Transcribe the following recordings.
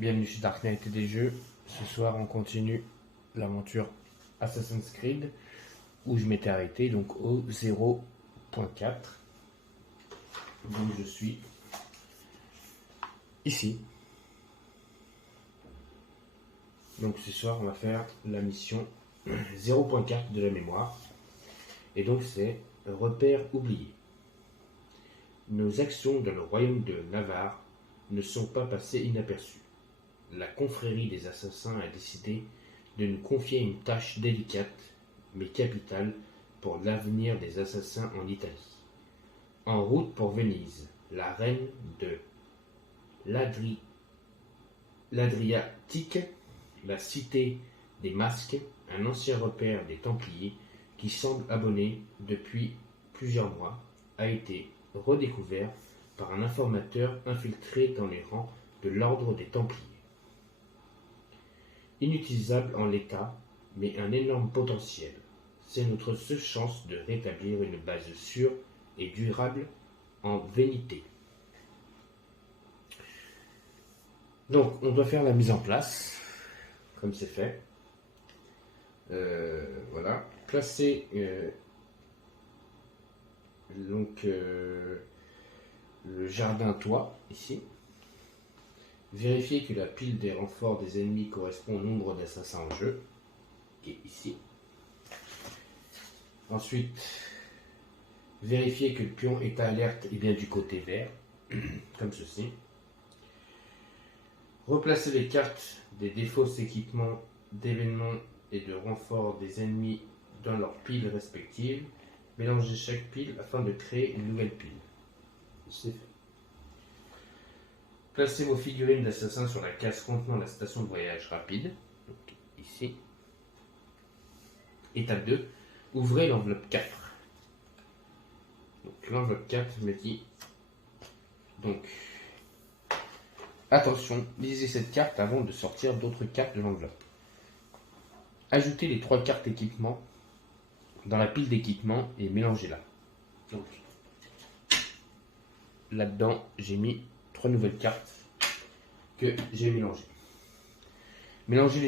Bienvenue chez Dark Knight et des jeux. Ce soir, on continue l'aventure Assassin's Creed où je m'étais arrêté donc au 0.4. Donc je suis ici. Donc ce soir, on va faire la mission 0.4 de la mémoire. Et donc c'est repère oublié. Nos actions dans le royaume de Navarre ne sont pas passées inaperçues. La confrérie des assassins a décidé de nous confier une tâche délicate mais capitale pour l'avenir des assassins en Italie. En route pour Venise, la reine de l'Adriatique, la cité des masques, un ancien repère des Templiers qui semble abonné depuis plusieurs mois, a été redécouvert par un informateur infiltré dans les rangs de l'ordre des Templiers. Inutilisable en l'état, mais un énorme potentiel. C'est notre seule chance de rétablir une base sûre et durable en Vénité. Donc, on doit faire la mise en place, comme c'est fait. Voilà. Placer le jardin toit, ici. Vérifier que la pile des renforts des ennemis correspond au nombre d'assassins en jeu, qui est ici. Ensuite, vérifier que le pion état alerte est bien du côté vert, comme ceci. Replacer les cartes des défauts équipements d'événements et de renforts des ennemis dans leurs piles respectives. Mélanger chaque pile afin de créer une nouvelle pile. C'est fait. Placez vos figurines d'assassins sur la case contenant la station de voyage rapide. Donc, ici. Étape 2. Ouvrez l'enveloppe 4. Donc l'enveloppe 4 me dit. Donc, attention, lisez cette carte avant de sortir d'autres cartes de l'enveloppe. Ajoutez les 3 cartes équipement dans la pile d'équipement et mélangez-la. Donc, là-dedans, j'ai mis 3 nouvelles cartes que j'ai mélangées. Mélangez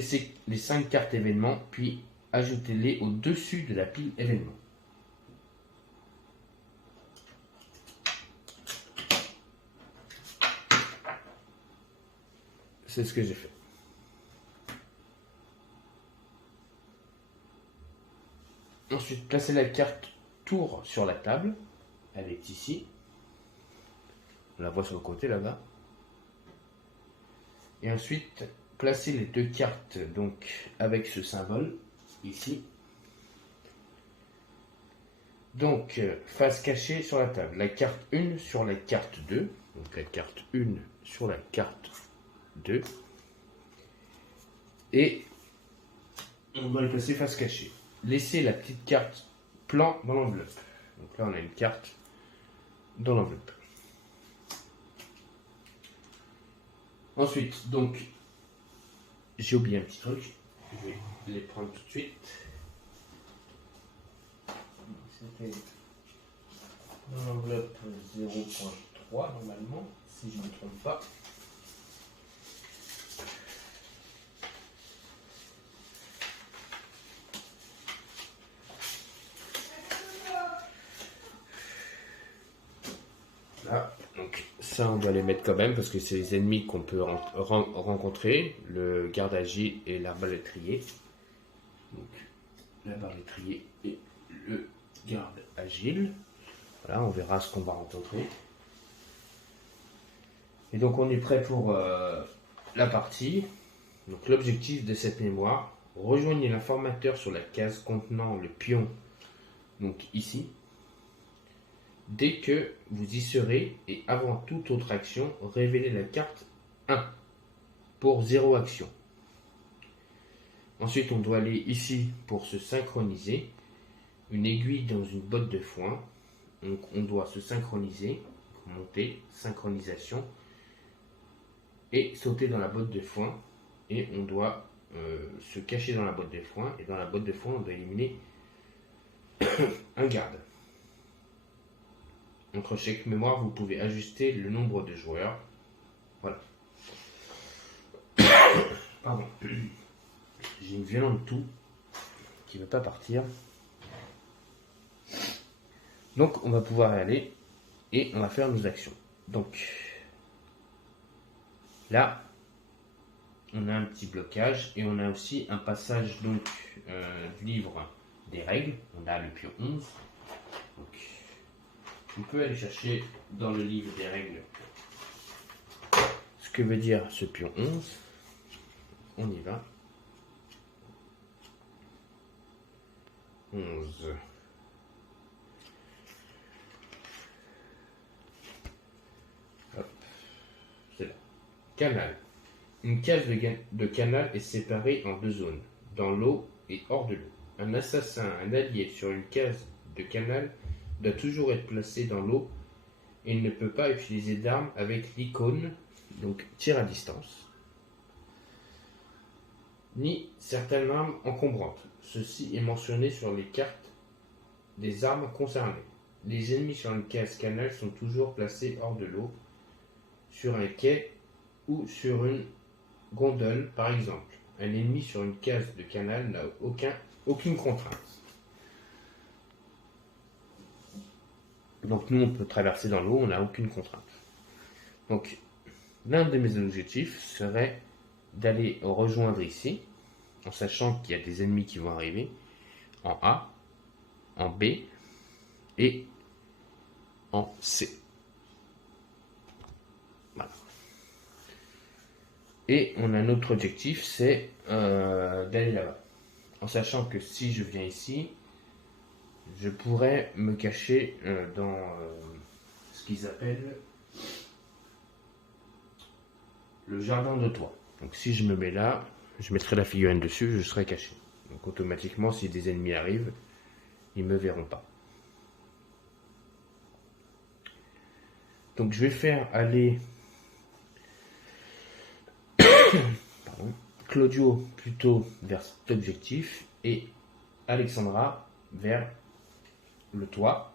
les 5 cartes événements, puis ajoutez-les au-dessus de la pile événement. C'est ce que j'ai fait. Ensuite, placez la carte tour sur la table. Elle est ici. On la voit sur le côté là-bas. Et ensuite, placez les 2 cartes donc avec ce symbole ici. Donc, face cachée sur la table. La carte 1 sur la carte 2. Donc la carte 1 sur la carte 2. Et on va le placer face cachée. Laissez la petite carte plan dans l'enveloppe. Donc là, on a une carte dans l'enveloppe. Ensuite, donc, j'ai oublié un petit truc. Je vais les prendre tout de suite. C'était dans l'enveloppe 0.3 normalement, si je ne me trompe pas. Là, donc ça on doit les mettre quand même parce que c'est les ennemis qu'on peut rencontrer, le garde agile et l'arbalétrier. Donc l'arbalétrier et le garde agile. Voilà, on verra ce qu'on va rencontrer. Et donc on est prêt pour la partie. Donc l'objectif de cette mémoire, rejoignez l'informateur sur la case contenant le pion, donc ici. Dès que vous y serez, et avant toute autre action, révélez la carte 1 pour 0 action. Ensuite, on doit aller ici pour se synchroniser. Une aiguille dans une botte de foin. Donc, on doit se synchroniser, monter, synchronisation, et sauter dans la botte de foin. Et on doit se cacher dans la botte de foin. Et dans la botte de foin, on doit éliminer un garde. Entre chaque mémoire, vous pouvez ajuster le nombre de joueurs. Voilà. Pardon. J'ai une violente toux qui ne veut pas partir. Donc on va pouvoir y aller et on va faire nos actions. Donc là, on a un petit blocage et on a aussi un passage donc du livre des règles. On a le pion 11. Donc, on peut aller chercher dans le livre des règles ce que veut dire ce pion 11. On y va. 11. Hop. C'est là. Canal. Une case de canal est séparée en deux zones, dans l'eau et hors de l'eau. Un assassin, un allié sur une case de canal doit toujours être placé dans l'eau et il ne peut pas utiliser d'armes avec l'icône, donc tir à distance, ni certaines armes encombrantes. Ceci est mentionné sur les cartes des armes concernées. Les ennemis sur une case canal sont toujours placés hors de l'eau, sur un quai ou sur une gondole par exemple. Un ennemi sur une case de canal n'a aucune contrainte. Donc nous on peut traverser dans l'eau, on n'a aucune contrainte. Donc l'un de mes objectifs serait d'aller rejoindre ici, en sachant qu'il y a des ennemis qui vont arriver, en A, en B et en C. Voilà. Et on a un autre objectif, c'est d'aller là-bas. En sachant que si je viens ici, je pourrais me cacher dans ce qu'ils appellent le jardin de toit. Donc si je me mets là, je mettrai la figurine dessus, je serai caché. Donc automatiquement, si des ennemis arrivent, ils ne me verront pas. Donc je vais faire aller Claudio plutôt vers cet objectif et Alexandra vers le toit.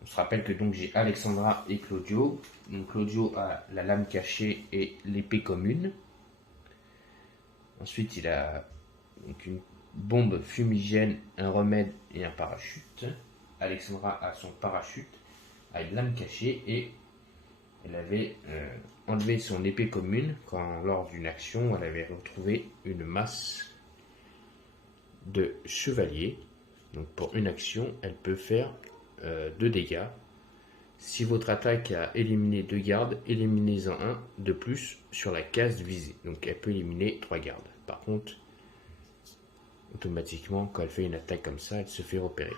On se rappelle que donc j'ai Alexandra et Claudio. Donc Claudio a la lame cachée et l'épée commune. Ensuite il a donc une bombe fumigène, un remède et un parachute. Alexandra a son parachute, a une lame cachée et elle avait enlevé son épée commune quand lors d'une action elle avait retrouvé une masse de chevalier. Donc pour une action elle peut faire 2 dégâts. Si votre attaque a éliminé 2 gardes, éliminez-en un de plus sur la case visée. Donc elle peut éliminer 3 gardes. Par contre, automatiquement, quand elle fait une attaque comme ça, elle se fait repérer.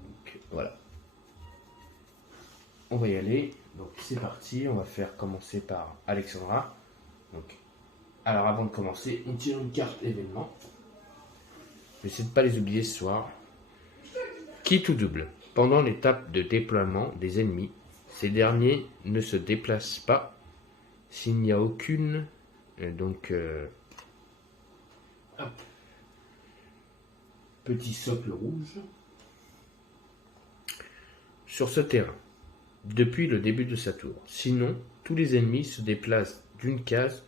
Donc voilà. On va y aller. Donc c'est parti. On va faire commencer par Alexandra. Donc, alors avant de commencer, on tire une carte événement. J'essaie de ne pas les oublier ce soir. Quitte ou double. Pendant l'étape de déploiement des ennemis, ces derniers ne se déplacent pas s'il n'y a aucune petit socle rouge sur ce terrain depuis le début de sa tour. Sinon, tous les ennemis se déplacent d'une case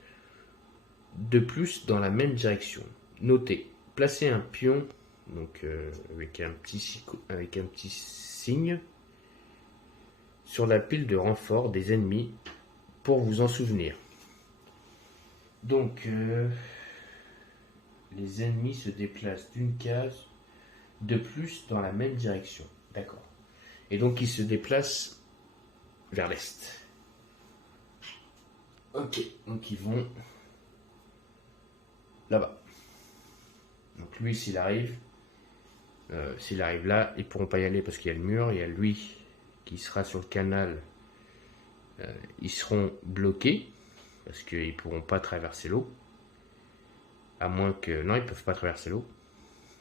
de plus dans la même direction. Notez, placez un pion donc avec un petit signe sur la pile de renfort des ennemis pour vous en souvenir. Donc les ennemis se déplacent d'une case de plus dans la même direction. D'accord. Et donc ils se déplacent vers l'est. Ok, donc ils vont là-bas. Donc lui s'il arrive là, ils ne pourront pas y aller parce qu'il y a le mur, il y a lui qui sera sur le canal, ils seront bloqués parce qu'ils ne pourront pas traverser l'eau. À moins que... Non, ils ne peuvent pas traverser l'eau.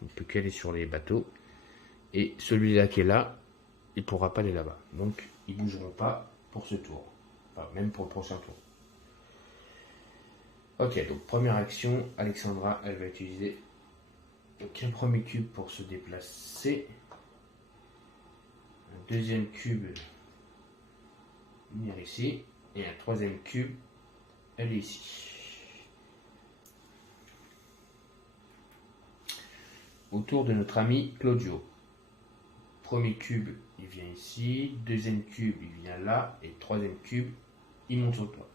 Il ne peut qu'aller sur les bateaux. Et celui-là qui est là, il ne pourra pas aller là-bas. Donc, ils ne bougeront pas pour ce tour. Enfin, même pour le prochain tour. Ok, donc première action, Alexandra, elle va utiliser donc un premier cube pour se déplacer. Un deuxième cube venir ici. Et un troisième cube, elle est ici. Autour de notre ami Claudio. Premier cube, il vient ici. Deuxième cube, il vient là. Et troisième cube, il monte au toit.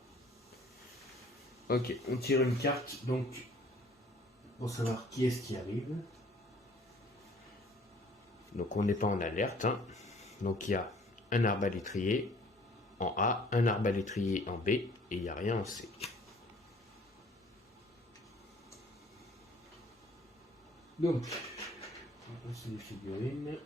Ok, on tire une carte donc pour savoir qui est-ce qui arrive. Donc on n'est pas en alerte. Hein. Donc il y a un arbalétrier en A, un arbalétrier en B et il n'y a rien en C. Donc, on va passer les figurines.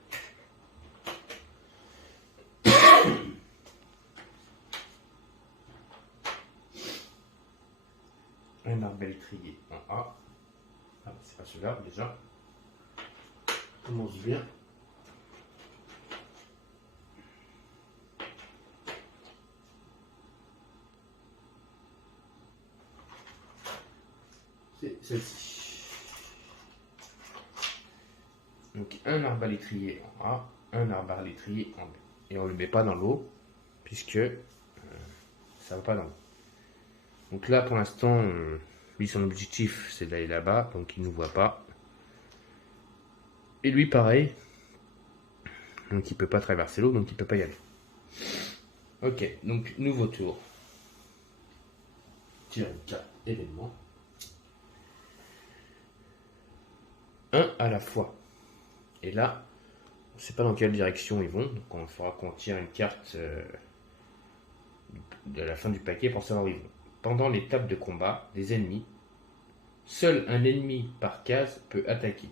Un arbalétrier en A. Ah, c'est pas celui-là déjà. On commence bien. C'est celle-ci. Donc un arbalétrier en A, un arbalétrier en B. Et on ne le met pas dans l'eau, puisque ça ne va pas dans l'eau. Donc là, pour l'instant, lui, son objectif, c'est d'aller là-bas, donc il ne nous voit pas. Et lui, pareil. Donc il ne peut pas traverser l'eau, donc il ne peut pas y aller. Ok, donc nouveau tour. Tire une carte événement. Un à la fois. Et là, on ne sait pas dans quelle direction ils vont, donc on fera qu'on tire une carte de la fin du paquet pour savoir où ils vont. Pendant l'étape de combat des ennemis, seul un ennemi par case peut attaquer.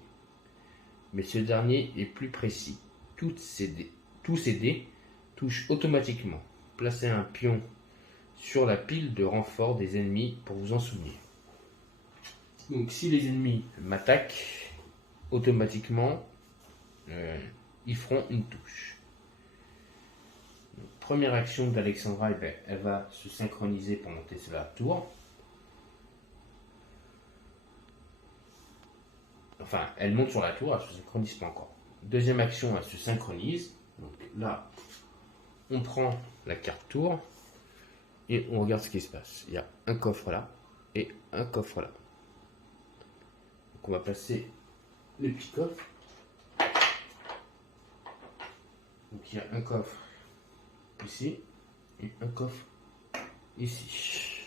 Mais ce dernier est plus précis. Tous ces dés touchent automatiquement. Placez un pion sur la pile de renfort des ennemis pour vous en souvenir. Donc si les ennemis m'attaquent, automatiquement, ils feront une touche. Donc, première action d'Alexandra, elle va se synchroniser pour monter sur la tour. Enfin, elle monte sur la tour, elle ne se synchronise pas encore. Deuxième action, elle se synchronise. Donc là, on prend la carte tour et on regarde ce qui se passe. Il y a un coffre là et un coffre là. Donc on va placer les petits coffres. Donc il y a un coffre ici et un coffre ici.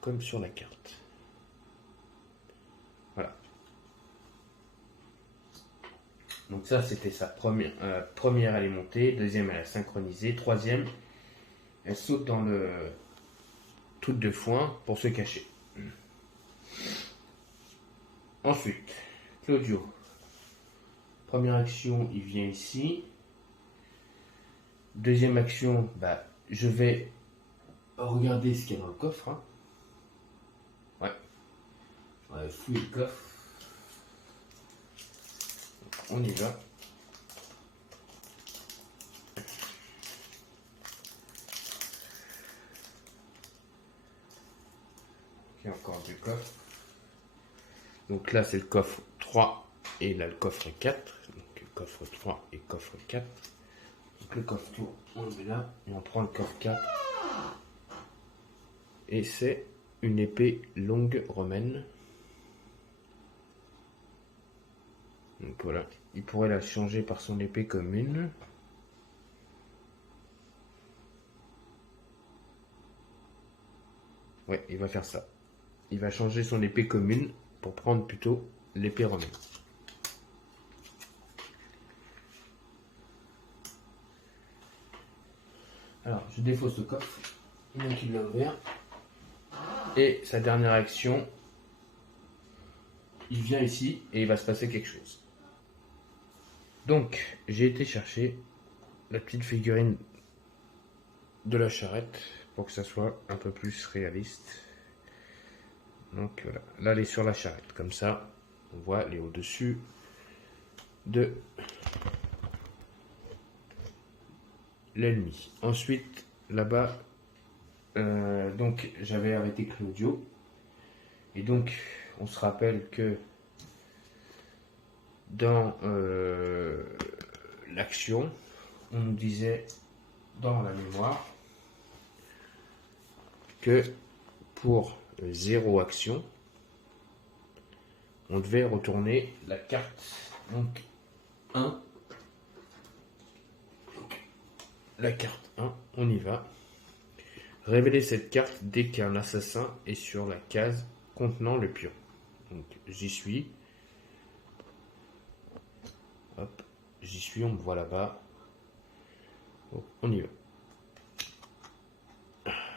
Comme sur la carte. Voilà. Donc ça, c'était sa première. Première, elle est montée. Deuxième, elle a synchronisé. Troisième, elle saute dans le truc de foin pour se cacher. Ensuite, Claudio. Première action, il vient ici. Deuxième action, je vais regarder ce qu'il y a dans le coffre. Hein. Ouais. On va fouiller le coffre. On y va. Il y a encore deux coffres. Donc là, c'est le coffre 3 et là, le coffre 4. Donc coffre 3 et coffre 4. Donc le coffre 3, on le met là et on prend le coffre 4. Et c'est une épée longue romaine. Donc voilà, il pourrait la changer par son épée commune. Ouais, il va faire ça. Il va changer son épée commune pour prendre plutôt l'épée romaine. Alors, je défausse le coffre. Donc il l'a ouvert. Et sa dernière action, il vient ici et il va se passer quelque chose. Donc, j'ai été chercher la petite figurine de la charrette pour que ça soit un peu plus réaliste. Donc voilà, là elle est sur la charrette, comme ça on voit elle est au-dessus de l'ennemi. Ensuite là-bas, donc j'avais arrêté Claudio et donc on se rappelle que dans l'action on nous disait dans la mémoire que pour 0 action, on devait retourner la carte donc 1. La carte 1, on y va. Révéler cette carte dès qu'un assassin est sur la case contenant le pion. Donc j'y suis. Hop, j'y suis, on me voit là-bas. Donc, on y va.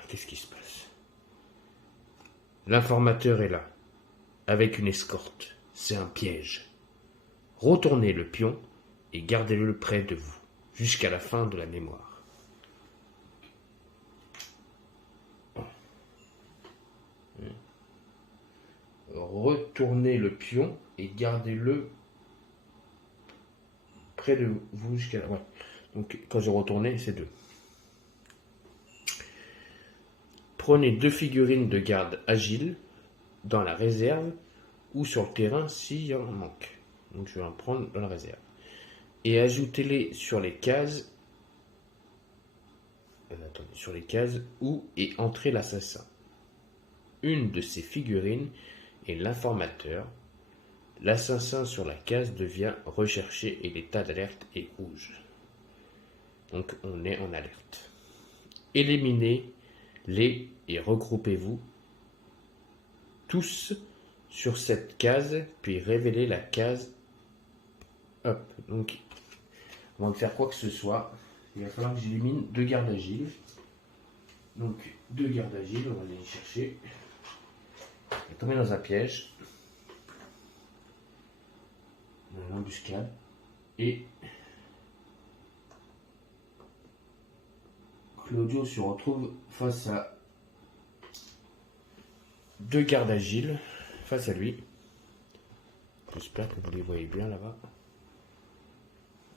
Qu'est-ce qui se passe? L'informateur est là, avec une escorte. C'est un piège. Retournez le pion et gardez-le près de vous, jusqu'à la fin de la mémoire. Retournez le pion et gardez-le près de vous jusqu'à la... Ouais. Donc quand je retournais, c'est 2. Prenez 2 figurines de garde agile dans la réserve ou sur le terrain s'il y en manque. Donc je vais en prendre dans la réserve. Et ajoutez-les sur les cases. Sur les cases où est entré l'assassin. Une de ces figurines est l'informateur. L'assassin sur la case devient recherché et l'état d'alerte est rouge. Donc on est en alerte. Éliminez-les et regroupez-vous tous sur cette case, puis révélez la case. Hop, donc avant de faire quoi que ce soit, il va falloir que j'élimine 2 gardes agiles. Donc 2 gardes agiles, on va aller les chercher. On va tomber dans un piège. Une embuscade. Et Claudio se retrouve face à 2 gardes agiles face à lui. J'espère que vous les voyez bien là-bas.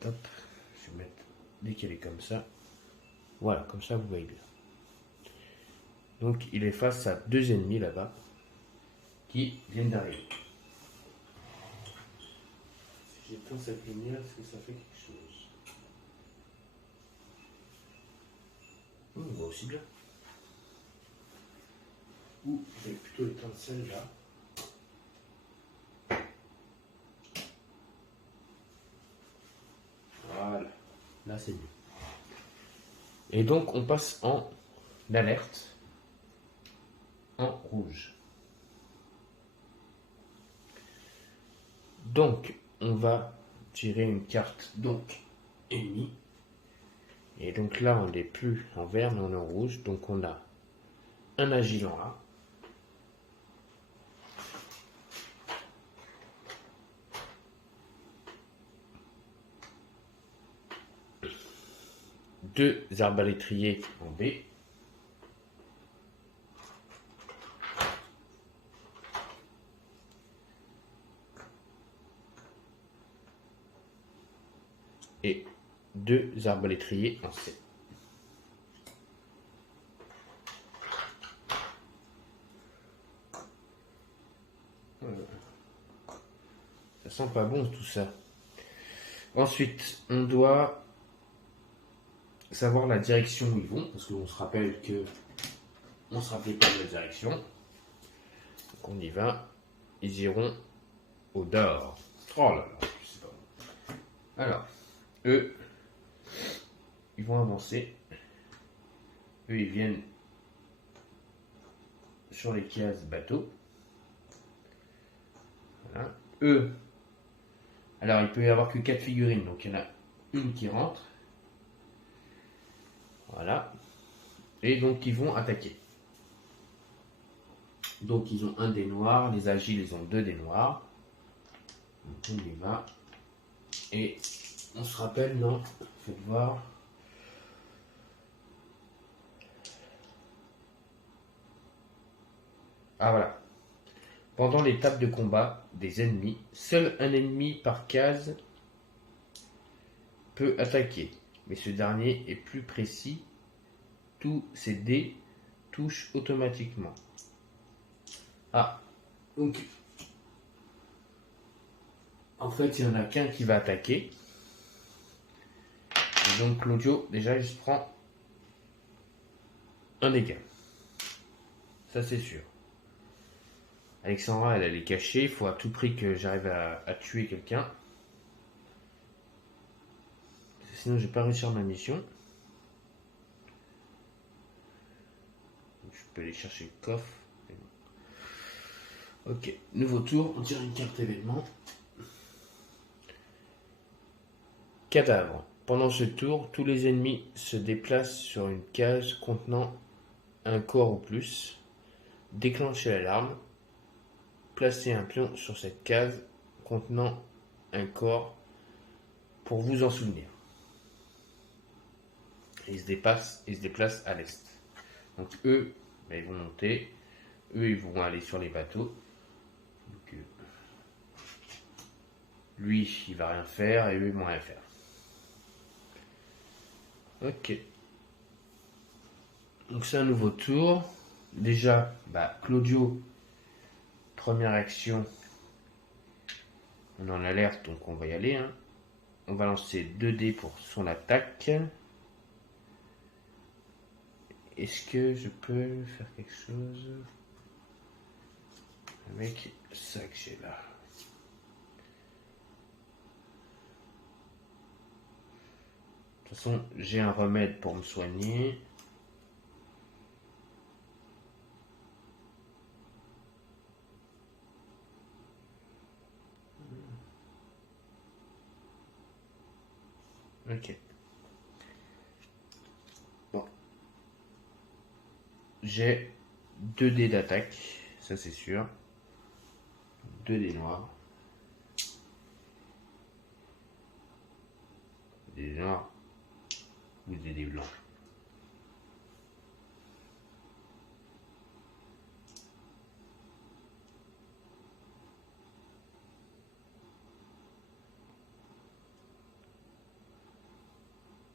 Top. Je vais mettre décalé comme ça. Voilà, comme ça vous voyez bien. Donc il est face à 2 ennemis là-bas qui viennent d'arriver. Si j'éteins cette lumière, est-ce que ça fait quelque chose? On voit aussi bien. Ou je vais plutôt éteindre celle-là. Voilà, là c'est mieux. Et donc on passe en alerte, en rouge. Donc on va tirer une carte donc ennemie. Et donc là on n'est plus en vert mais on est en rouge. Donc on a un agile en A. Deux arbalétriers en B. Et 2 arbalétriers en C. Ça sent pas bon tout ça. Ensuite, on doit savoir la direction où ils vont, parce qu'on se rappelle que on se rappelait pas de la direction. Donc on y va. Ils iront au nord. Oh là là, je sais pas. Alors, eux, ils vont avancer. Eux, ils viennent sur les cases bateau. Voilà. Eux, alors il peut y avoir que 4 figurines, donc il y en a une qui rentre. Voilà. Et donc ils vont attaquer. Donc ils ont un dé noir, les agiles ils ont 2 dés noirs. Donc on y va. Et on se rappelle, non, faites voir. Ah voilà. Pendant l'étape de combat des ennemis, seul un ennemi par case peut attaquer. Mais ce dernier est plus précis. Tous ces dés touchent automatiquement. Ah, donc en fait il n'y en a qu'un qui va attaquer. Et donc Claudio, déjà il se prend un dégât. Ça, c'est sûr. Alexandra, elle est cachée. Il faut à tout prix que j'arrive à tuer quelqu'un. Sinon, je vais pas réussir ma mission. Je peux aller chercher le coffre. Ok, nouveau tour. On tire une carte événement. Cadavre. Pendant ce tour, tous les ennemis se déplacent sur une case contenant un corps ou plus. Déclenchez l'alarme. Placez un pion sur cette case contenant un corps pour vous en souvenir. Ils se déplacent à l'est. Donc eux, ils vont monter. Eux, ils vont aller sur les bateaux. Donc, lui, il va rien faire et eux, ils vont rien faire. Ok. Donc c'est un nouveau tour. Déjà, Claudio, première action. On en alerte, donc on va y aller. On va lancer 2 dés pour son attaque. Est-ce que je peux faire quelque chose avec ça que j'ai là? De toute façon, j'ai un remède pour me soigner. Ok. Bon. J'ai 2 dés d'attaque, ça c'est sûr. 2 dés noirs. Des dés noirs ou des dés blancs.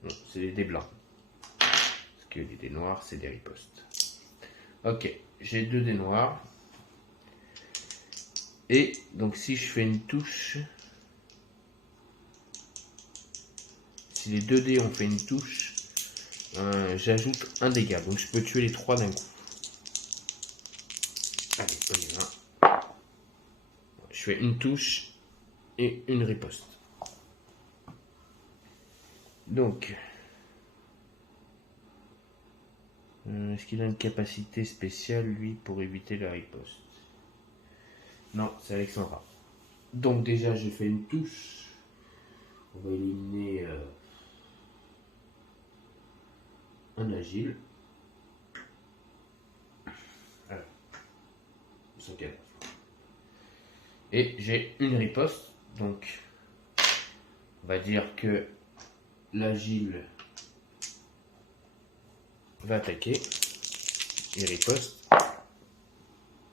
Non, c'est des dés blancs. Parce que les dés noirs, c'est des ripostes. Ok, j'ai 2 dés noirs. Et donc si je fais une touche, si les 2 dés ont fait une touche, j'ajoute un dégât. Donc je peux tuer les 3 d'un coup. Allez, on y va. Je fais une touche et une riposte. Donc, est-ce qu'il a une capacité spéciale, lui, pour éviter la riposte? Non, c'est Alexandra. Donc déjà, j'ai fait une touche. On va éliminer un agile. Alors, son cadavre. Et j'ai une riposte. Donc, on va dire que l'agile va attaquer. Il riposte.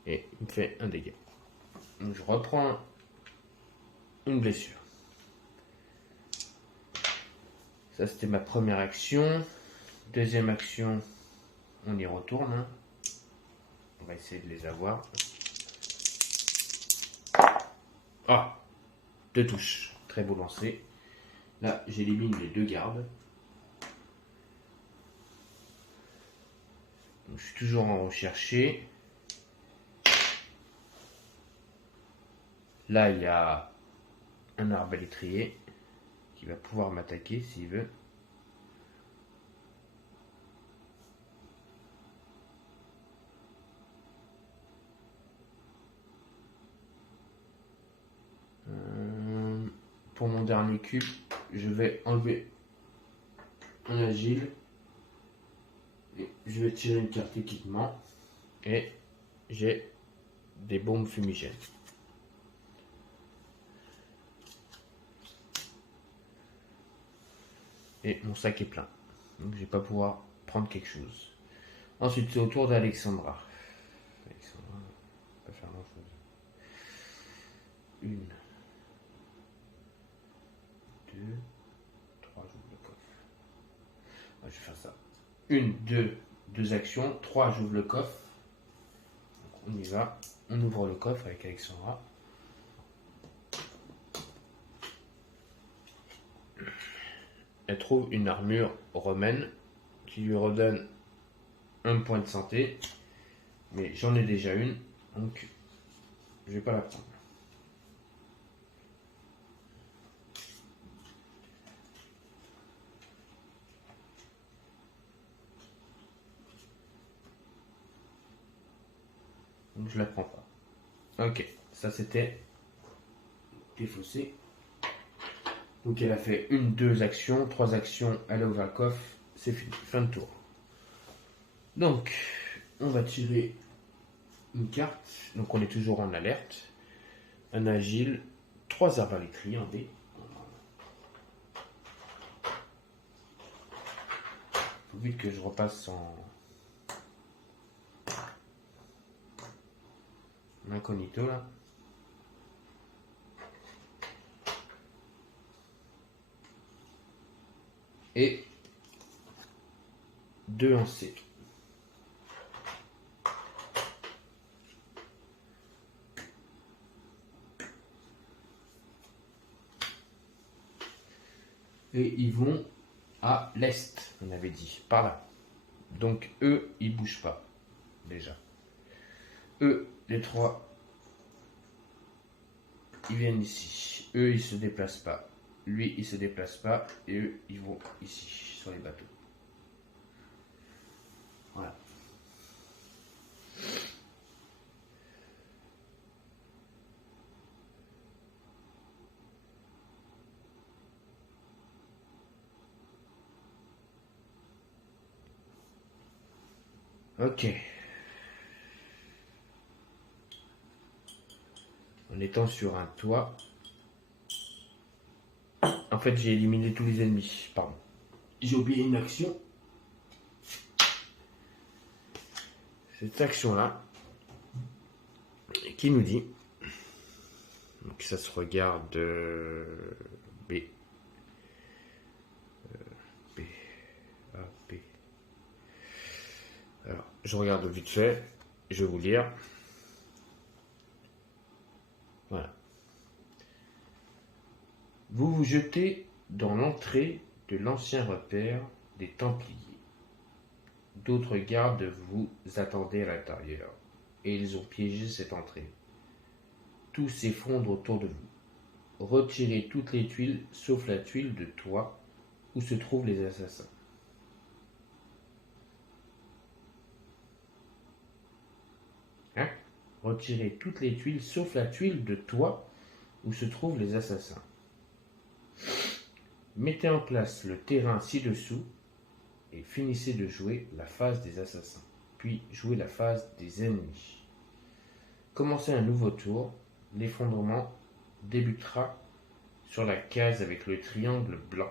Et il me fait un dégât. Donc je reprends une blessure. Ça, c'était ma première action. Deuxième action, on y retourne. On va essayer de les avoir. Ah, 2 touches. Très beau lancer. Là, j'élimine les 2 gardes. Donc, je suis toujours en recherché. Là, il y a un arbalétrier qui va pouvoir m'attaquer s'il veut. Pour mon dernier cube, je vais enlever un agile. Et je vais tirer une carte équipement. Et j'ai des bombes fumigènes. Et mon sac est plein. Donc je vais pas pouvoir prendre quelque chose. Ensuite, c'est au tour d'Alexandra. Alexandra va pas faire grand chose. 1, 2, 3, j'ouvre le coffre. Ouais, je vais faire ça. 1, 2 actions. 3, j'ouvre le coffre. Donc on y va. On ouvre le coffre avec Alexandra. Elle trouve une armure romaine qui lui redonne un point de santé, mais j'en ai déjà une, donc je vais pas la prendre. Donc je la prends pas. Ok, ça c'était défaussé. Donc elle a fait 1, 2 actions, 3 actions, elle est au Valkov, c'est fini, fin de tour. Donc, on va tirer une carte, donc on est toujours en alerte. Un agile, 3 arbalétries en D. Faut vite que je repasse en incognito là. Et 2 en C. Et ils vont à l'est, on avait dit, par là. Donc eux, ils bougent pas, déjà. Eux, les 3, ils viennent ici. Eux, ils se déplacent pas. Lui, il se déplace pas. Et eux, ils vont ici, sur les bateaux. Voilà. Ok. En étant sur un toit. En fait, j'ai éliminé tous les ennemis. Pardon. J'ai oublié une action. Cette action-là, qui nous dit, donc ça se regarde B. B. A, B. Alors, je regarde vite fait, je vais vous lire. Voilà. Vous vous jetez dans l'entrée de l'ancien repère des Templiers. D'autres gardes vous attendaient à l'intérieur, et ils ont piégé cette entrée. Tout s'effondre autour de vous. Retirez toutes les tuiles, sauf la tuile de toit où se trouvent les assassins. Hein? Retirez toutes les tuiles, sauf la tuile de toit où se trouvent les assassins. Mettez en place le terrain ci-dessous et finissez de jouer la phase des assassins, puis jouez la phase des ennemis. Commencez un nouveau tour. L'effondrement débutera sur la case avec le triangle blanc.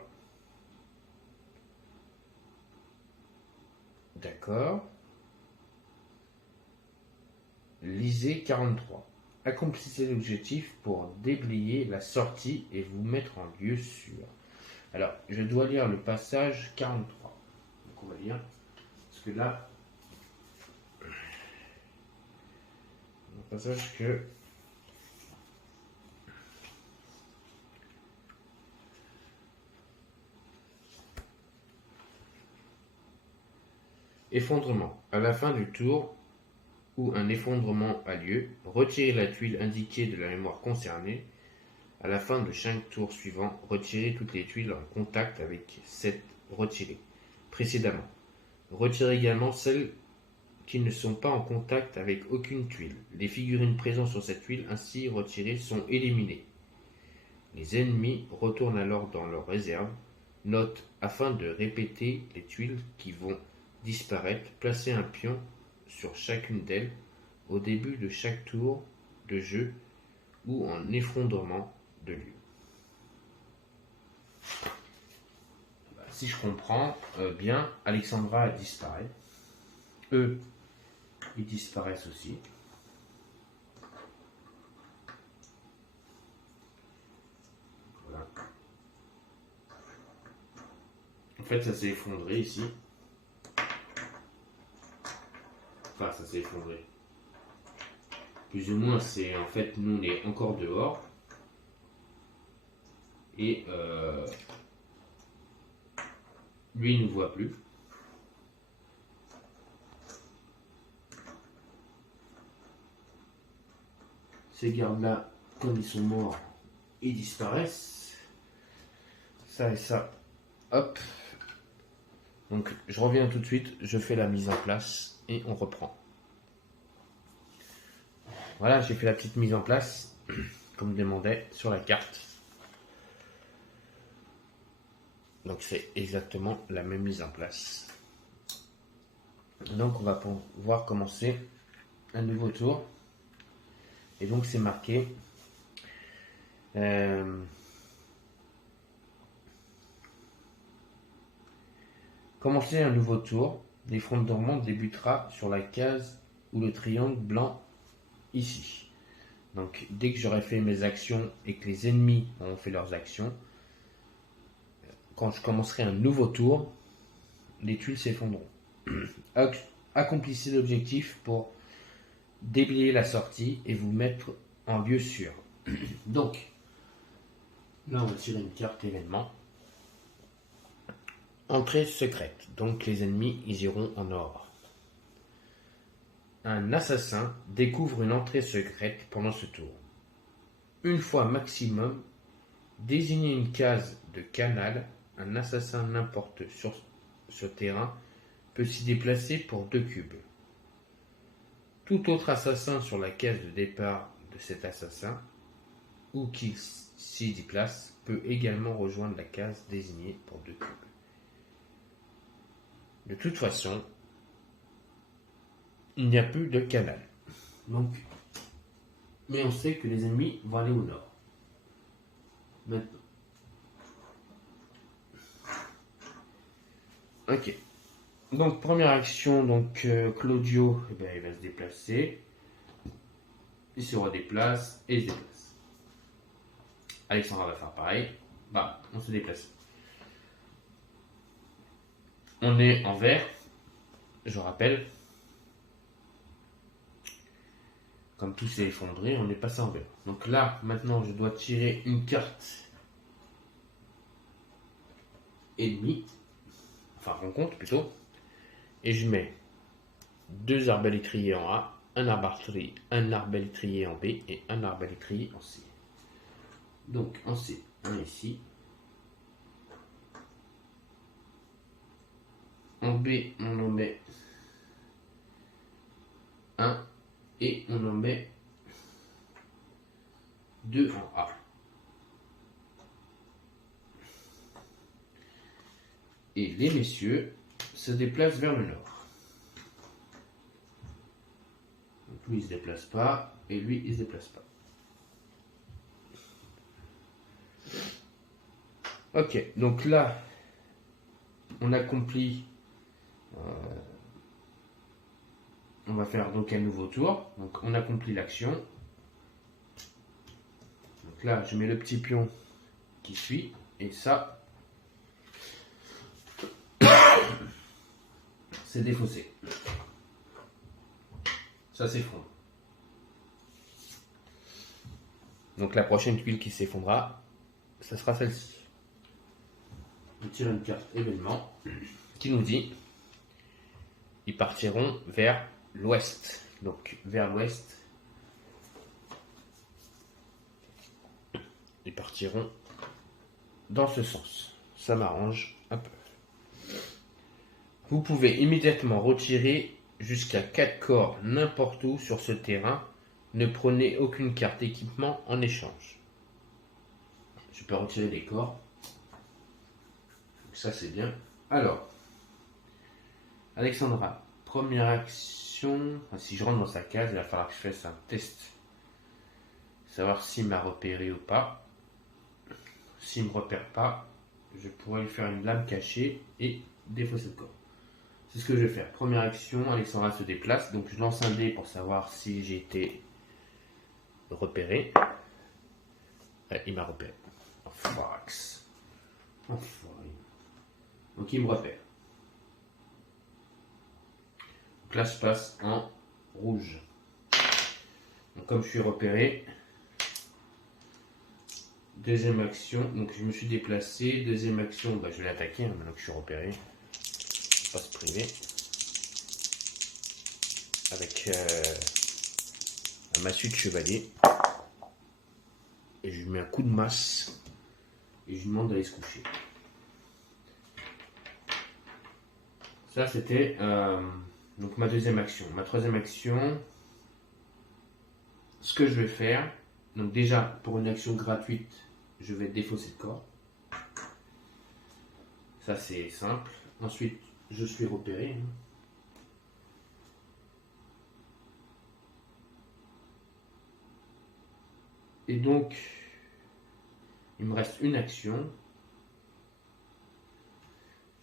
D'accord. Lisez 43. Accomplissez l'objectif pour déblayer la sortie et vous mettre en lieu sûr. Alors, je dois lire le passage 43. Donc, on va lire. Parce que là, le passage que. Effondrement. À la fin du tour où un effondrement a lieu, retirez la tuile indiquée de la mémoire concernée. À la fin de chaque tour suivant, retirez toutes les tuiles en contact avec cette retirée précédemment. Retirez également celles qui ne sont pas en contact avec aucune tuile. Les figurines présentes sur cette tuile ainsi retirées sont éliminées. Les ennemis retournent alors dans leur réserve. Note, afin de répéter les tuiles qui vont disparaître, placez un pion sur chacune d'elles au début de chaque tour de jeu ou en effondrement de lieu. Si je comprends bien, Alexandra disparaît. Eux, ils disparaissent aussi. Voilà. En fait, ça s'est effondré ici. Enfin, ça s'est effondré. Plus ou moins, c'est en fait, nous, on est encore dehors. Et lui, il ne nous voit plus. Ces gardes-là, comme ils sont morts, ils disparaissent. Ça et ça, hop. Donc je reviens tout de suite, je fais la mise en place et on reprend. Voilà, j'ai fait la petite mise en place, comme demandait, sur la carte. Donc c'est exactement la même mise en place. Donc on va pouvoir commencer un nouveau tour. Et donc c'est marqué commencer un nouveau tour. L'effondrement débutera sur la case ou le triangle blanc ici. Donc dès que j'aurai fait mes actions et que les ennemis auront fait leurs actions, quand je commencerai un nouveau tour, les tuiles s'effondreront. Accomplissez l'objectif pour déblayer la sortie et vous mettre en lieu sûr. Donc, là on va tirer une carte événement. Entrée secrète. Donc les ennemis, ils iront en or. Un assassin découvre une entrée secrète pendant ce tour. Une fois maximum, désignez une case de canal. Un assassin n'importe sur ce terrain peut s'y déplacer pour 2 cubes. Tout autre assassin sur la case de départ de cet assassin ou qui s'y déplace peut également rejoindre la case désignée pour 2 cubes. De toute façon, il n'y a plus de canal. Donc, mais on sait que les ennemis vont aller au nord. Maintenant. Ok. Donc, première action, donc Claudio, il va se déplacer. Il se redéplace et il se déplace. Alexandra va faire pareil. Bah, on se déplace. On est en vert, je rappelle. Comme tout s'est effondré, on est passé en vert. Donc là, maintenant, je dois tirer une carte ennemie. Enfin, rencontre plutôt. Et je mets 2 arbalétriers en A, un arbalétrier en B et un arbalétrier en C. Donc en C, un ici. En B, on en met 1 et on en met 2 en A. Et les messieurs se déplacent vers le nord. Donc lui il se déplace pas et lui il se déplace pas. Ok, donc là on accomplit. On va faire donc un nouveau tour. Donc on accomplit l'action. Donc là je mets le petit pion qui suit et ça c'est défaussé. Ça s'effondre. Donc la prochaine tuile qui s'effondrera, ça sera celle-ci. On tire une carte événement qui nous dit ils partiront vers l'ouest. Donc vers l'ouest, ils partiront dans ce sens. Ça m'arrange un peu. Vous pouvez immédiatement retirer jusqu'à 4 corps n'importe où sur ce terrain. Ne prenez aucune carte équipement en échange. Je peux retirer des corps. Ça c'est bien. Alors, Alexandra, première action. Si je rentre dans sa case, il va falloir que je fasse un test. Savoir s'il m'a repéré ou pas. S'il ne me repère pas, je pourrais lui faire une lame cachée et défausser le corps. C'est ce que je vais faire. Première action, Alexandra se déplace. Donc je lance un dé pour savoir si j'ai été repéré. Il m'a repéré. Fox. Enfoiré. Donc il me repère. Donc là je passe en rouge. Donc comme je suis repéré, deuxième action, donc je me suis déplacé. Deuxième action, je vais l'attaquer maintenant que je suis repéré. Je passe privé. Avec un massue de chevalier. lui mets un coup de masse et je lui demande d'aller se coucher. Ça, c'était donc ma deuxième action. Ma troisième action, ce que je vais faire, donc déjà, pour une action gratuite, je vais défausser le corps. Ça, c'est simple. Ensuite, je suis repéré. Et donc, il me reste une action.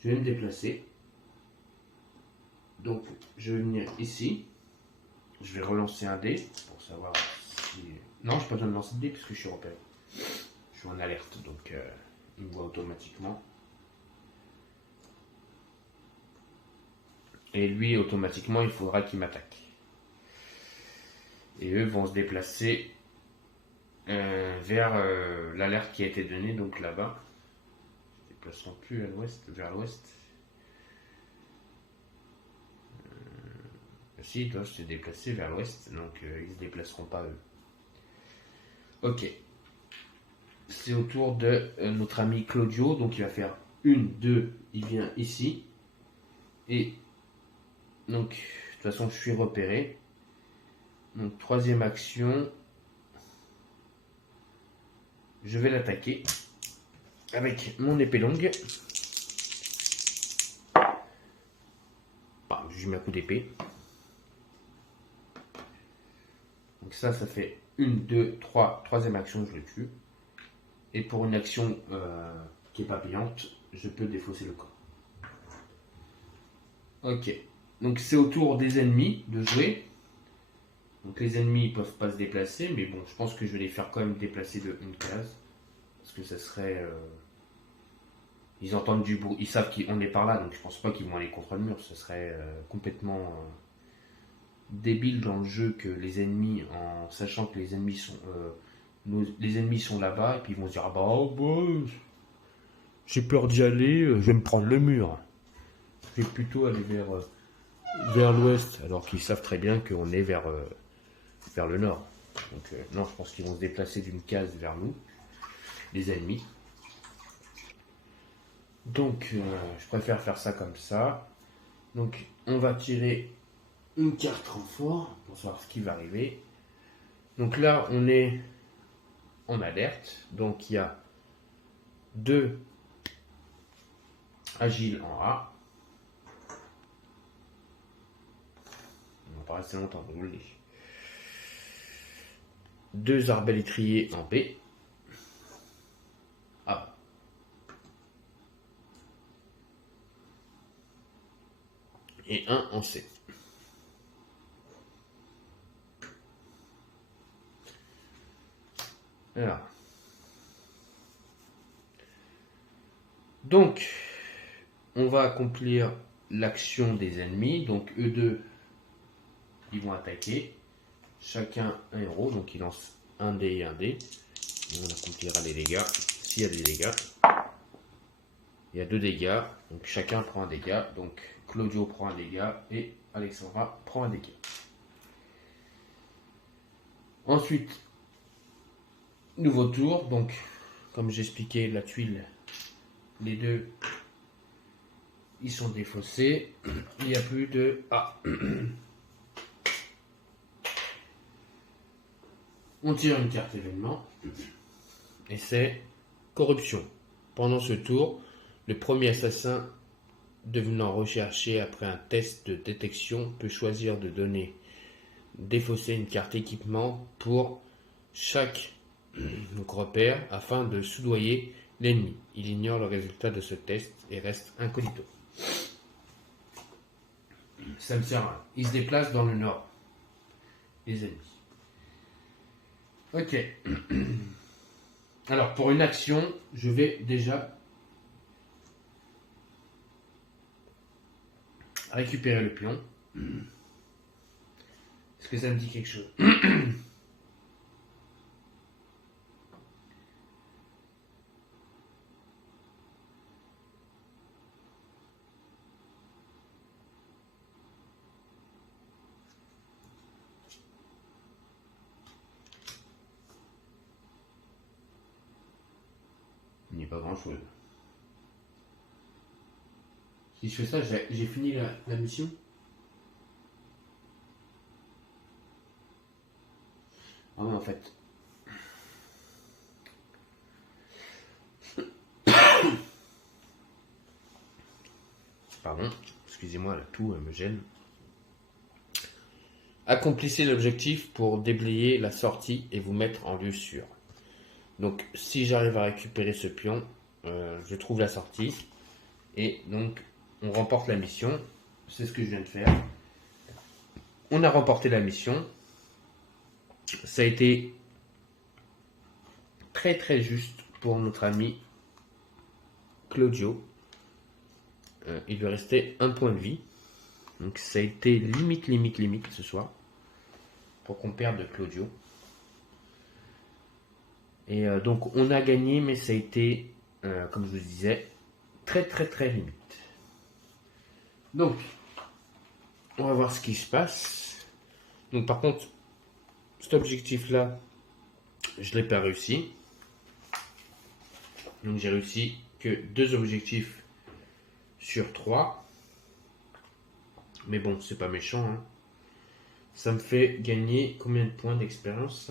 Je vais me déplacer. Donc, je vais venir ici. Je vais relancer un dé pour savoir si... Non, je n'ai pas besoin de lancer de dé puisque je suis repéré. Je suis en alerte, donc il me voit automatiquement. Et lui, automatiquement, il faudra qu'il m'attaque. Et eux vont se déplacer vers l'alerte qui a été donnée, donc là-bas. Ils ne se déplaceront plus à l'ouest, vers l'ouest. Si, ils doivent se déplacer vers l'ouest, donc ils ne se déplaceront pas eux. Ok. C'est au tour de notre ami Claudio, donc il va faire 1, 2, il vient ici. Et donc, de toute façon, je suis repéré. Donc, troisième action, je vais l'attaquer avec mon épée longue. Je lui mets un coup d'épée. Donc ça fait 1, 2, 3. Troisième action, je le tue. Et pour une action qui n'est pas payante, je peux défausser le corps. Ok. Donc c'est au tour des ennemis de jouer. Donc les ennemis ne peuvent pas se déplacer, mais bon, je pense que je vais les faire quand même déplacer de une case. Parce que ça serait... Ils entendent du bruit, ils savent qu'on est par là, donc je pense pas qu'ils vont aller contre le mur. Ce serait complètement débile dans le jeu que les ennemis, en sachant que les ennemis sont... les ennemis sont là-bas, et puis ils vont se dire, ah bah, j'ai peur d'y aller, je vais me prendre le mur. Je vais plutôt aller vers l'ouest, alors qu'ils savent très bien qu'on est vers le nord. Donc non, je pense qu'ils vont se déplacer d'une case vers nous, les ennemis. Donc je préfère faire ça comme ça. Donc on va tirer une carte renfort pour savoir ce qui va arriver. Donc là on est en alerte, donc il y a 2 agiles en A. On va pas rester longtemps, je vous le dis. 2 arbalétriers en B. A. Et 1 en C. Alors. Donc, on va accomplir l'action des ennemis. Donc, eux deux, ils vont attaquer. Chacun un héros. Donc, ils lancent un dé et un dé. Et on accomplira les dégâts. S'il y a des dégâts. Il y a 2 dégâts. Donc, chacun prend un dégât. Donc, Claudio prend un dégât et Alexandra prend un dégât. Ensuite, nouveau tour. Donc, comme j'expliquais, la tuile, les deux, ils sont défaussés. Il n'y a plus de A. On tire une carte événement. Et c'est corruption. Pendant ce tour, le premier assassin devenant recherché après un test de détection peut choisir de donner défausser une carte équipement pour chaque repère afin de soudoyer l'ennemi. Il ignore le résultat de ce test et reste incognito. Ça me sert à rien. Il se déplace dans le nord. Les ennemis. Ok. Alors pour une action, je vais déjà récupérer le pion. Est-ce que ça me dit quelque chose? pas grand chose. Si je fais ça, j'ai fini la mission. Ah ouais, en fait. Pardon, excusez-moi, la toux me gêne. Accomplissez l'objectif pour déblayer la sortie et vous mettre en lieu sûr. Donc, si j'arrive à récupérer ce pion, je trouve la sortie. Et donc, on remporte la mission. C'est ce que je viens de faire. On a remporté la mission. Ça a été très très juste pour notre ami Claudio. Il lui restait un point de vie. Donc ça a été limite ce soir. Pour qu'on perde Claudio. Et donc on a gagné, mais ça a été, comme je vous disais, très limite. Donc, on va voir ce qui se passe. Donc par contre, cet objectif-là, je ne l'ai pas réussi. Donc j'ai réussi que 2 objectifs sur 3. Mais bon, c'est pas méchant. Hein. Ça me fait gagner combien de points d'expérience?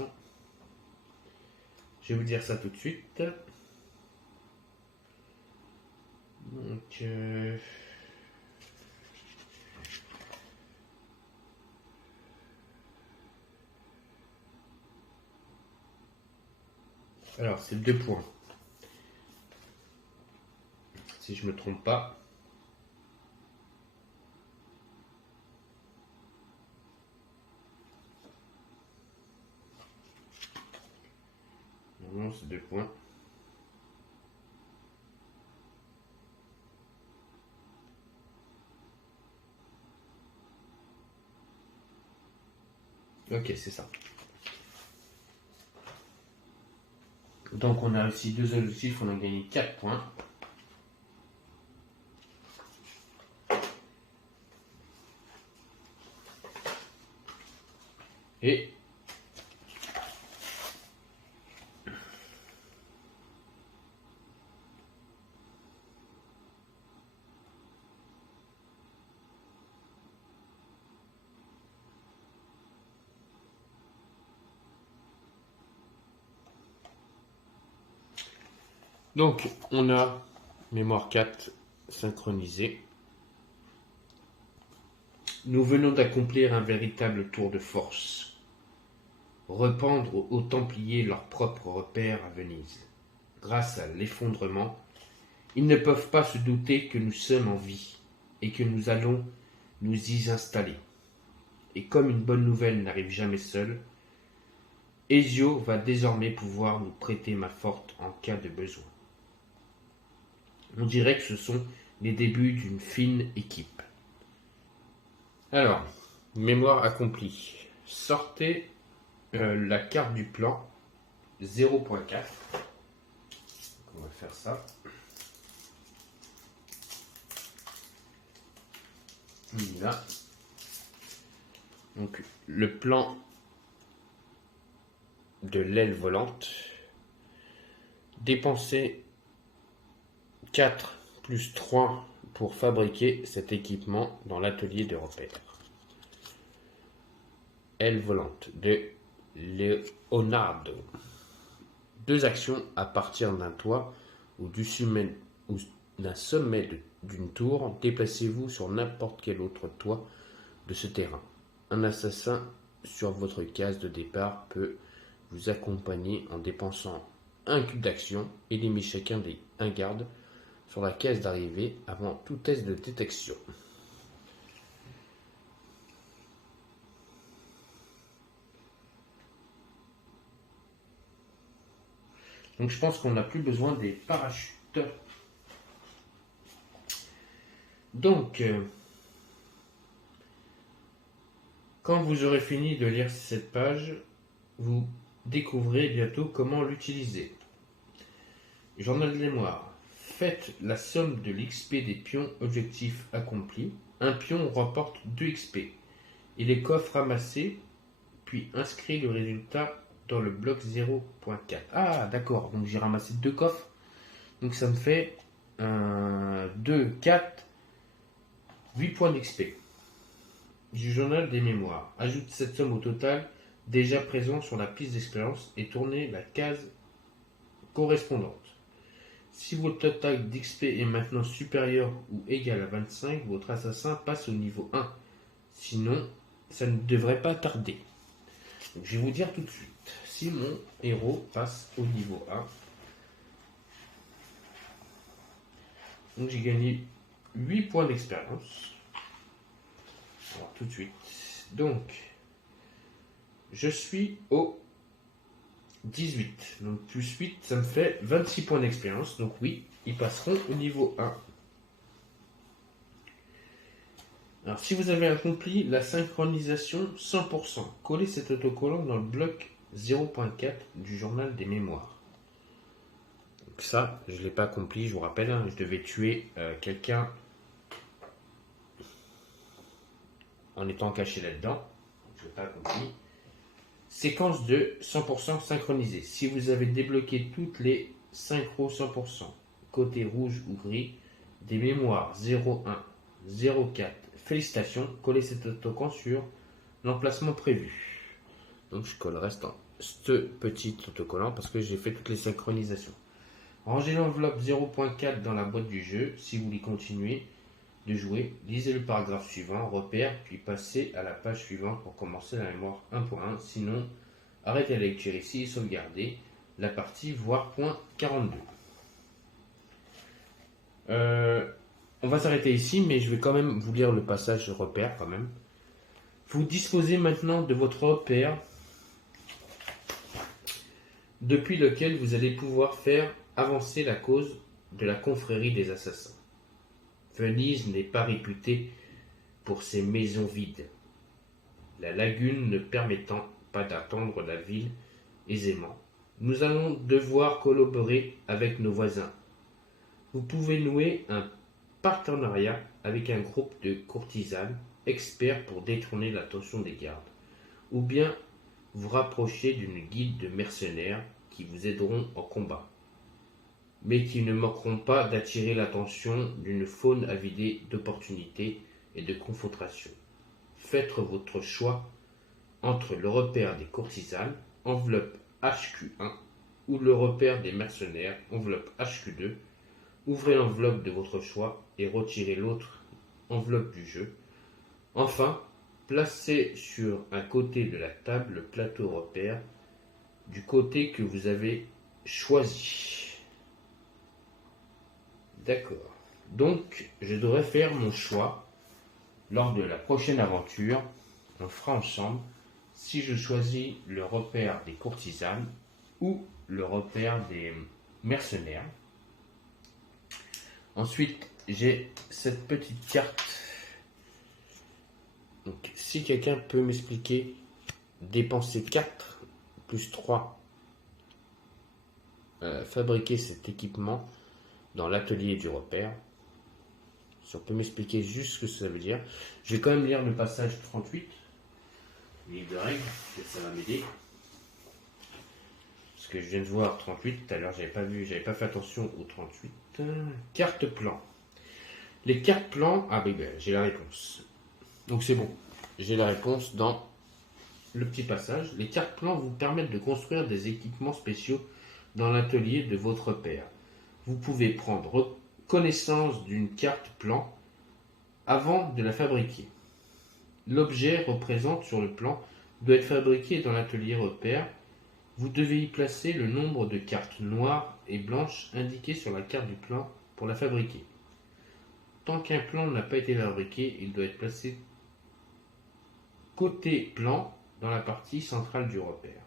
Je vais vous dire ça tout de suite. Donc... Alors, c'est 2 points. Si je me trompe pas. Non, c'est 2 points. Ok, c'est ça. Donc on a réussi 2 objectifs, on a gagné 4 points. Et donc on a mémoire 4 synchronisée. Nous venons d'accomplir un véritable tour de force. Rependre aux Templiers leurs propres repères à Venise. Grâce à l'effondrement, ils ne peuvent pas se douter que nous sommes en vie et que nous allons nous y installer. Et comme une bonne nouvelle n'arrive jamais seule, Ezio va désormais pouvoir nous prêter main forte en cas de besoin. On dirait que ce sont les débuts d'une fine équipe. Alors, mémoire accomplie. Sortez la carte du plan 0.4. On va faire ça. On y va. Donc, le plan de l'aile volante. Dépensez 4 plus 3 pour fabriquer cet équipement dans l'atelier de repère. Aile volante de Leonardo. 2 actions à partir d'un toit ou d'un sommet d'une tour. Déplacez-vous sur n'importe quel autre toit de ce terrain. Un assassin sur votre case de départ peut vous accompagner en dépensant un cube d'action. Éliminez chacun des 1 garde sur la case d'arrivée avant tout test de détection. Donc je pense qu'on n'a plus besoin des parachutes. Donc, quand vous aurez fini de lire cette page, vous découvrez bientôt comment l'utiliser. Journal de mémoire. Faites la somme de l'XP des pions objectifs accomplis. Un pion remporte 2 XP. Et les coffres ramassés, puis inscrit le résultat dans le bloc 0.4. Ah, d'accord. Donc j'ai ramassé 2 coffres. Donc ça me fait 2, 4, 8 points d'XP. Du journal des mémoires. Ajoute cette somme au total déjà présent sur la piste d'expérience et tournez la case correspondante. Si votre total d'XP est maintenant supérieur ou égal à 25, votre assassin passe au niveau 1. Sinon, ça ne devrait pas tarder. Donc, je vais vous dire tout de suite. Si mon héros passe au niveau 1, donc j'ai gagné 8 points d'expérience. Alors tout de suite. Donc, je suis au 18. Donc plus 8, ça me fait 26 points d'expérience. Donc oui, ils passeront au niveau 1. Alors si vous avez accompli la synchronisation 100%, collez cet autocollant dans le bloc 0.4 du journal des mémoires. Donc ça, je ne l'ai pas accompli, je vous rappelle, hein, je devais tuer quelqu'un en étant caché là-dedans. Je ne l'ai pas accompli. Séquence de 100% synchronisée. Si vous avez débloqué toutes les synchros 100%, côté rouge ou gris, des mémoires 01, 04, félicitations, collez cet autocollant sur l'emplacement prévu. Donc je collerai ce petit autocollant parce que j'ai fait toutes les synchronisations. Rangez l'enveloppe 0.4 dans la boîte du jeu. Si vous voulez continuer de jouer, lisez le paragraphe suivant, repère, puis passez à la page suivante pour commencer la mémoire 1.1. Sinon, arrêtez la lecture ici et sauvegardez la partie, voire point 42. On va s'arrêter ici, mais je vais quand même vous lire le passage de repère quand même. Vous disposez maintenant de votre repère depuis lequel vous allez pouvoir faire avancer la cause de la confrérie des assassins. Venise n'est pas réputée pour ses maisons vides, la lagune ne permettant pas d'atteindre la ville aisément. Nous allons devoir collaborer avec nos voisins. Vous pouvez nouer un partenariat avec un groupe de courtisanes experts pour détourner l'attention des gardes, ou bien vous rapprocher d'une guilde de mercenaires qui vous aideront en combat, mais qui ne manqueront pas d'attirer l'attention d'une faune avidée d'opportunités et de confrontations. Faites votre choix entre le repère des courtisanes, enveloppe HQ1, ou le repère des mercenaires, enveloppe HQ2. Ouvrez l'enveloppe de votre choix et retirez l'autre enveloppe du jeu. Enfin, placez sur un côté de la table le plateau repère du côté que vous avez choisi. D'accord. Donc, je devrais faire mon choix lors de la prochaine aventure. On fera ensemble si je choisis le repère des courtisanes ou le repère des mercenaires. Ensuite, j'ai cette petite carte. Donc, si quelqu'un peut m'expliquer, dépenser 4 plus 3, fabriquer cet équipement dans l'atelier du repère. Si on peut m'expliquer juste ce que ça veut dire. Je vais quand même lire le passage 38. Livre de règles, ça va m'aider. Parce que je viens de voir 38 tout à l'heure, j'avais pas fait attention au 38. Carte plan. Les cartes plans, ah ben, j'ai la réponse. Donc c'est bon, j'ai la réponse dans le petit passage. Les cartes plans vous permettent de construire des équipements spéciaux dans l'atelier de votre père. Vous pouvez prendre connaissance d'une carte plan avant de la fabriquer. L'objet représenté sur le plan doit être fabriqué dans l'atelier repère. Vous devez y placer le nombre de cartes noires et blanches indiquées sur la carte du plan pour la fabriquer. Tant qu'un plan n'a pas été fabriqué, il doit être placé côté plan dans la partie centrale du repère.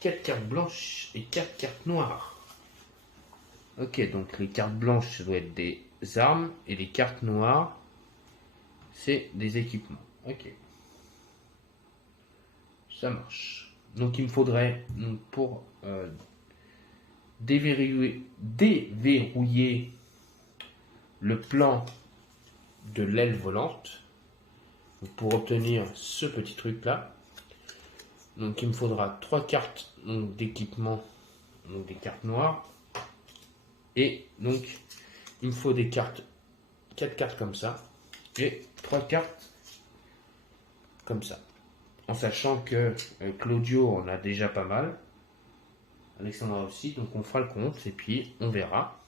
4 cartes blanches et 4 cartes noires. Ok, donc les cartes blanches, ça doit être des armes et les cartes noires, c'est des équipements. Ok. Ça marche. Donc il me faudrait, pour déverrouiller le plan de l'aile volante, pour obtenir ce petit truc là, donc il me faudra 3 cartes d'équipement, donc des cartes noires, Et donc, il me faut des cartes, 4 cartes comme ça, et 3 cartes comme ça. En sachant que Claudio en a déjà pas mal, Alexandra aussi, donc on fera le compte, et puis on verra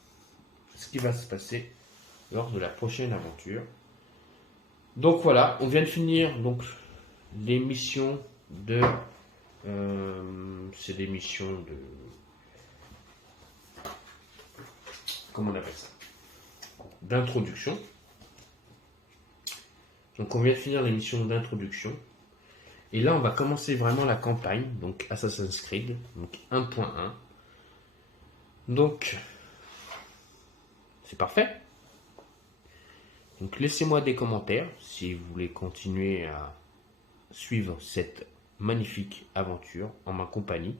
ce qui va se passer lors de la prochaine aventure. Donc voilà, on vient de finir donc les missions de... c'est des missions de... Comment on appelle ça? D'introduction. Donc on vient de finir les missions d'introduction. Et là on va commencer vraiment la campagne, donc Assassin's Creed, donc 1.1. Donc c'est parfait. Donc laissez-moi des commentaires si vous voulez continuer à suivre cette magnifique aventure en ma compagnie.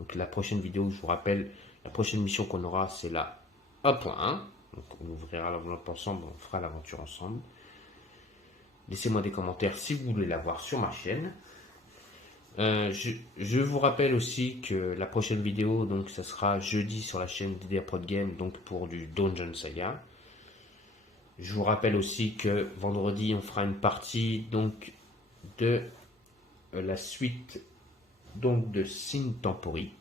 Donc la prochaine vidéo, je vous rappelle, la prochaine mission qu'on aura, c'est la 1.1. Donc on ouvrira l'enveloppe ensemble, on fera l'aventure ensemble. Laissez-moi des commentaires si vous voulez la voir sur ma chaîne. Je vous rappelle aussi que la prochaine vidéo, donc ça sera jeudi sur la chaîne DDR Prod Game, donc pour du Dungeon Saga. Je vous rappelle aussi que vendredi, on fera une partie donc de la suite donc de Sin Tempori.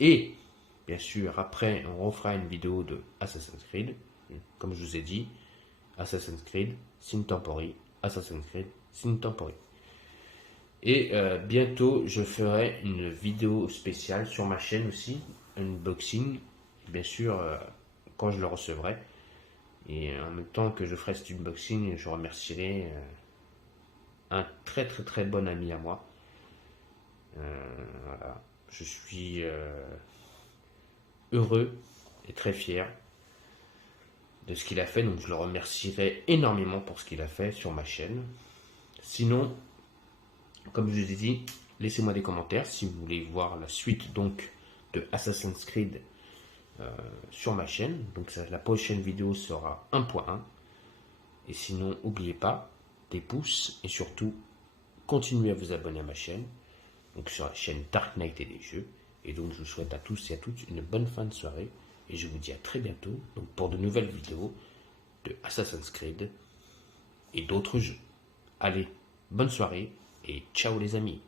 Et bien sûr, après, on refera une vidéo de Assassin's Creed. Comme je vous ai dit, Assassin's Creed, Sin Tempori, Assassin's Creed, Sin Tempori. Et bientôt, je ferai une vidéo spéciale sur ma chaîne aussi, unboxing, bien sûr, quand je le recevrai. Et en même temps que je ferai cet unboxing, je remercierai un très très très bon ami à moi. Voilà. Je suis heureux et très fier de ce qu'il a fait, donc je le remercierai énormément pour ce qu'il a fait sur ma chaîne. Sinon, comme je vous ai dit, laissez-moi des commentaires si vous voulez voir la suite donc de Assassin's Creed sur ma chaîne. Donc la prochaine vidéo sera 1.1. Et sinon, n'oubliez pas des pouces et surtout continuez à vous abonner à ma chaîne, donc sur la chaîne Dark Knight et des jeux. Et donc je vous souhaite à tous et à toutes une bonne fin de soirée et je vous dis à très bientôt donc pour de nouvelles vidéos de Assassin's Creed et d'autres jeux. Allez, bonne soirée et ciao les amis.